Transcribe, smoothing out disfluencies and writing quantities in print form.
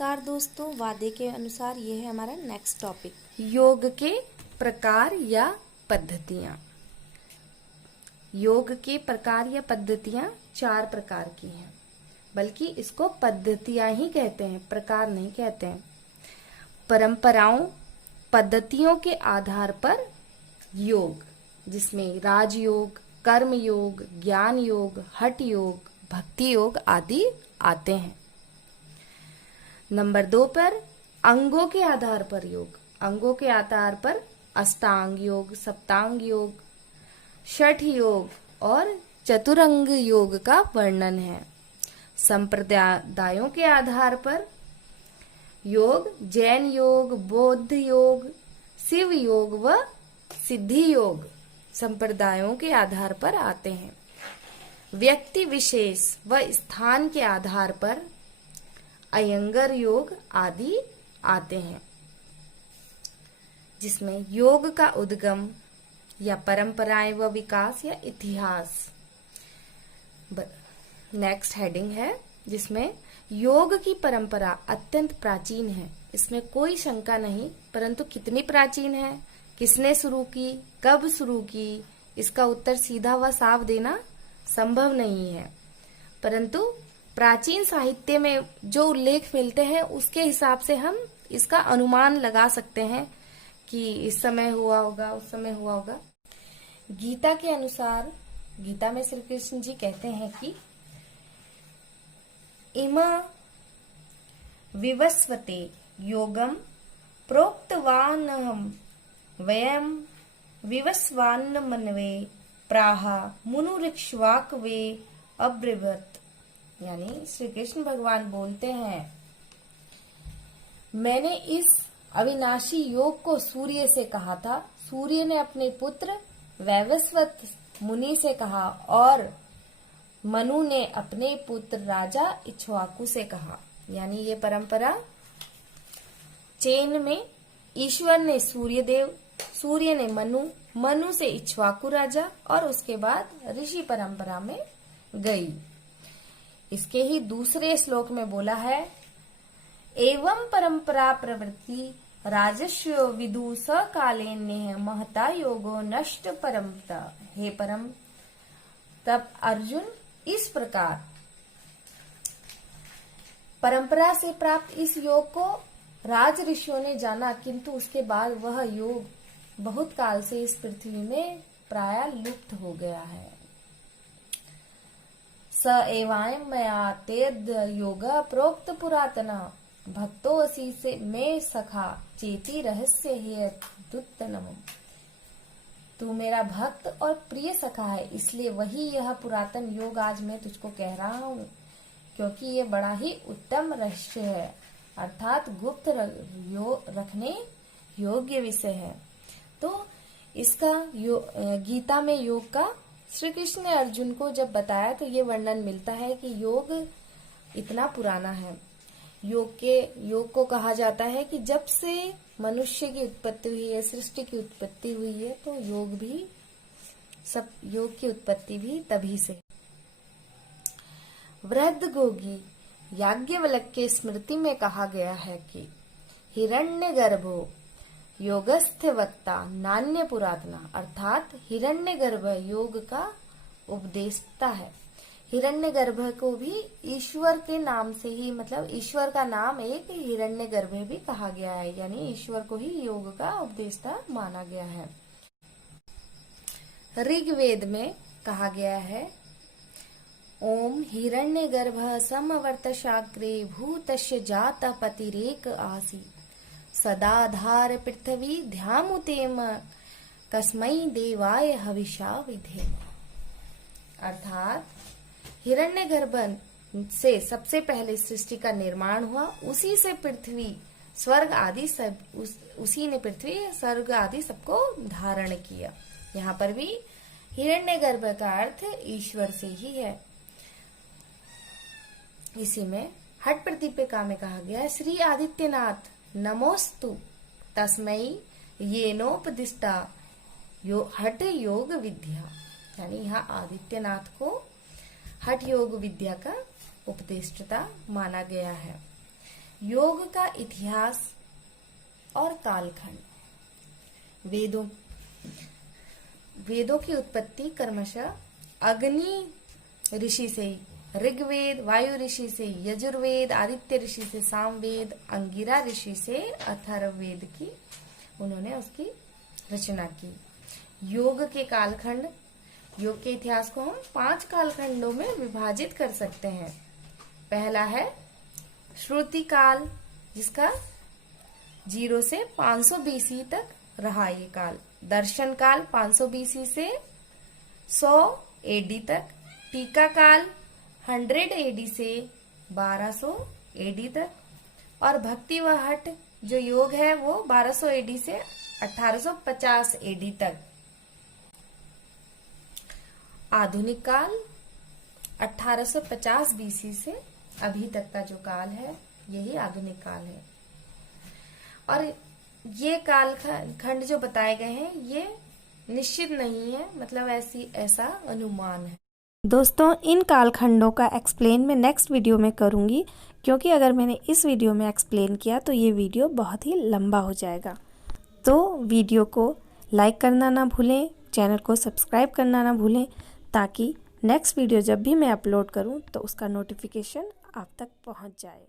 नमस्कार दोस्तों, वादे के अनुसार ये है हमारा नेक्स्ट टॉपिक, योग के प्रकार या पद्धतियां। योग के प्रकार या पद्धतियां 4 प्रकार की हैं, बल्कि इसको पद्धतियां ही कहते हैं, प्रकार नहीं कहते हैं। परंपराओं, पद्धतियों के आधार पर योग, जिसमें राजयोग, कर्म योग, ज्ञान योग, हठ योग, भक्ति योग आदि आते हैं। नंबर 2 पर अंगों के आधार पर योग। अंगों के आधार पर अष्टांग योग, सप्तांग योग, षठ योग और चतुरंग योग का वर्णन है। संप्रदायों के आधार पर योग जैन योग, बौद्ध योग, शिव योग व सिद्धि योग संप्रदायों के आधार पर आते हैं। व्यक्ति विशेष व स्थान के आधार पर अयंगर योग आदि आते हैं, जिसमें योग का उद्गम या परंपराएं व विकास या इतिहास नेक्स्ट हेडिंग है, जिसमें योग की परंपरा अत्यंत प्राचीन है, इसमें कोई शंका नहीं। परंतु कितनी प्राचीन है, किसने शुरू की, कब शुरू की, इसका उत्तर सीधा व साफ देना संभव नहीं है। परंतु प्राचीन साहित्य में जो उल्लेख मिलते हैं उसके हिसाब से हम इसका अनुमान लगा सकते हैं कि इस समय हुआ होगा, उस समय हुआ होगा। गीता के अनुसार, गीता में श्री कृष्ण जी कहते हैं कि इमा विवस्वते योगम प्रोक्तवानहम वयम विवस्वान्न मनवे प्राहा मुनुरिक्ष्वाक वे अब्रवीत। यानी श्री कृष्ण भगवान बोलते हैं, मैंने इस अविनाशी योग को सूर्य से कहा था, सूर्य ने अपने पुत्र वैवस्वत मुनि से कहा और मनु ने अपने पुत्र राजा इक्ष्वाकु से कहा। यानी ये परंपरा चेन में ईश्वर ने सूर्यदेव, सूर्य ने मनु, मनु से इक्ष्वाकु राजा और उसके बाद ऋषि परंपरा में गई। इसके ही दूसरे श्लोक में बोला है, एवं परंपरा प्रवृत्ति राजस्व विदु सकालेन्य महता योगो नष्ट परमता। हे परम, तब अर्जुन इस प्रकार परंपरा से प्राप्त इस योग को राज ऋषियों ने जाना, किंतु उसके बाद वह योग बहुत काल से इस पृथ्वी में प्राय लुप्त हो गया है। स एवायं मया तेद योग प्रोक्त पुरातना भक्तो असी से मैं सखा चेती रहस्य हेतुत्तनम। तू मेरा भक्त और प्रिय सखा है, इसलिए वही यह पुरातन योग आज मैं तुझको कह रहा हूँ, क्योंकि ये बड़ा ही उत्तम रहस्य है, अर्थात गुप्त रखने योग्य विषय है। तो इसका गीता में योग का श्री कृष्ण ने अर्जुन को जब बताया तो ये वर्णन मिलता है कि योग इतना पुराना है। योग को कहा जाता है कि जब से मनुष्य की उत्पत्ति हुई है, सृष्टि की उत्पत्ति हुई है, तो योग की उत्पत्ति भी तभी से। वृद्ध गोगी याज्ञवल्क्य के स्मृति में कहा गया है कि हिरण्यगर्भो योगस्थ वक्ता नान्य पुरातना, अर्थात हिरण्यगर्भ योग का उपदेष्टा है। हिरण्यगर्भ को भी ईश्वर के नाम से ही, मतलब ईश्वर का नाम एक हिरण्यगर्भ भी कहा गया है, यानी ईश्वर को ही योग का उपदेष्टा माना गया है। ऋग्वेद में कहा गया है, ओम हिरण्यगर्भ समवर्तशाग्रे भूतस्य जाता पतिरेक आसी सदाधार पृथ्वी ध्यामुतेम कस्मै देवाय हविषा विधेम। अर्थात हिरण्यगर्भ से सबसे पहले सृष्टि का निर्माण हुआ, उसी से पृथ्वी स्वर्ग आदि सब, उसी ने पृथ्वी स्वर्ग आदि सबको धारण किया। यहाँ पर भी हिरण्यगर्भ का अर्थ ईश्वर से ही है। इसी में हठ प्रतिपिका में कहा गया है, श्री आदित्यनाथ नमोस्तु तस्मै येनोपदिष्टा हठ योग विद्या। यानी यहाँ आदित्यनाथ को हठ योग विद्या का उपदेष्टा माना गया है। योग का इतिहास और कालखंड। वेदों की उत्पत्ति क्रमशः अग्नि ऋषि से, ऋग्वेद वायु ऋषि से, यजुर्वेद आदित्य ऋषि से, सामवेद अंगिरा ऋषि से, अथर्ववेद की उन्होंने उसकी रचना की। योग के कालखंड, योग के इतिहास को हम 5 कालखंडों में विभाजित कर सकते हैं। पहला है श्रुति काल, जिसका 0 से 500 BC तक रहा ये काल। दर्शन काल 500 BC से 100 AD तक। टीका काल 100 AD से 1200 AD तक। और भक्ति व हठ जो योग है वो 1200 AD से 1850 AD तक। आधुनिक काल 1850 BC से अभी तक का जो काल है यही आधुनिक काल है। और ये काल खंड जो बताए गए हैं ये निश्चित नहीं है, मतलब ऐसा अनुमान है। दोस्तों, इन कालखंडों का एक्सप्लेन मैं नेक्स्ट वीडियो में करूंगी, क्योंकि अगर मैंने इस वीडियो में एक्सप्लेन किया तो ये वीडियो बहुत ही लंबा हो जाएगा। तो वीडियो को लाइक करना ना भूलें, चैनल को सब्सक्राइब करना ना भूलें, ताकि नेक्स्ट वीडियो जब भी मैं अपलोड करूं तो उसका नोटिफिकेशन आप तक पहुंच जाए।